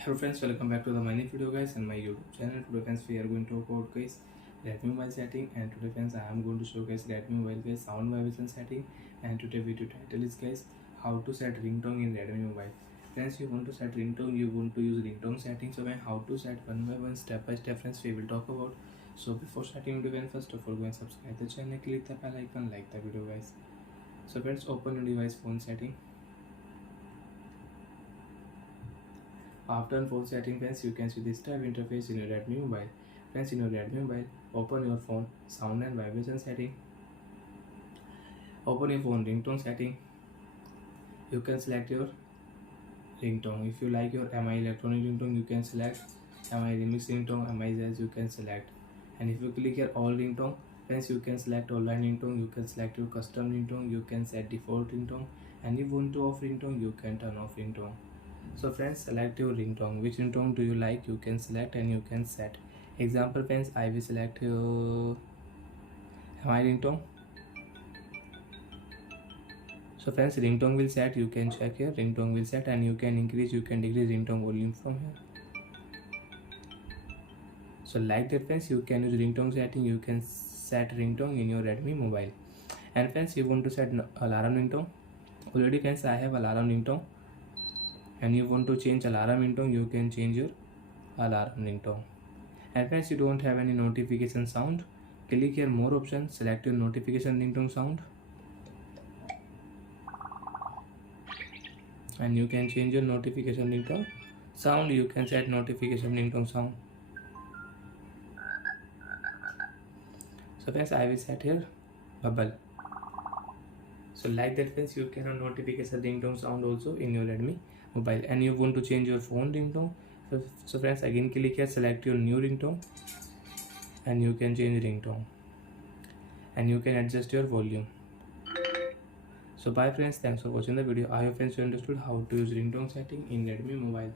Hello friends, welcome back to the mini video guys and my YouTube channel. Today friends we are going to talk about guys Redmi mobile setting, and today friends I am going to show guys Redmi mobile guys sound vibration setting, and today video title is guys how to set ringtone in Redmi mobile. Friends, you want to set ringtone, you want to use ringtone settings, so when how to set one by one, step by step friends we will talk about. So before starting video, first of all go and subscribe the channel, click the bell icon, like the video guys. So friends, open your device phone setting. After phone setting friends, you can see this type interface in your Redmi mobile. Friends, in your Redmi mobile, open your phone sound and vibration setting. Open your phone ringtone setting. You can select your ringtone. If you like your MI electronic ringtone, you can select MI remix ringtone, MI jazz, you can select. And if you click here all ringtone, friends, you can select online ringtone, you can select your custom ringtone, you can set default ringtone, and if you want to off ringtone, you can turn off ringtone. So friends, select your ringtone. Which ringtone do you like? You can select and you can set. Example friends, I will select my ringtone. So friends, ringtone will set. You can check here. Ringtone will set, and you can increase, you can decrease ringtone volume from here. So like that friends, you can use ringtone setting. You can set ringtone in your Redmi mobile. And friends, you want to set alarm ringtone. Already friends, I have alarm ringtone. And you want to change alarm ringtone, you can change your alarm ringtone. And friends, you don't have any notification sound, click here more options, select your notification ringtone sound, and you can change your notification ringtone sound. You can set notification ringtone sound. So friends, I will set here bubble. So like that friends, you can have notification ringtone sound also in your Redmi mobile. And you want to change your phone ringtone, so friends, again click here, select your new ringtone, and you can change ringtone, and you can adjust your volume. So bye friends, thanks for watching the video. I hope friends you understood how to use ringtone setting in Redmi mobile.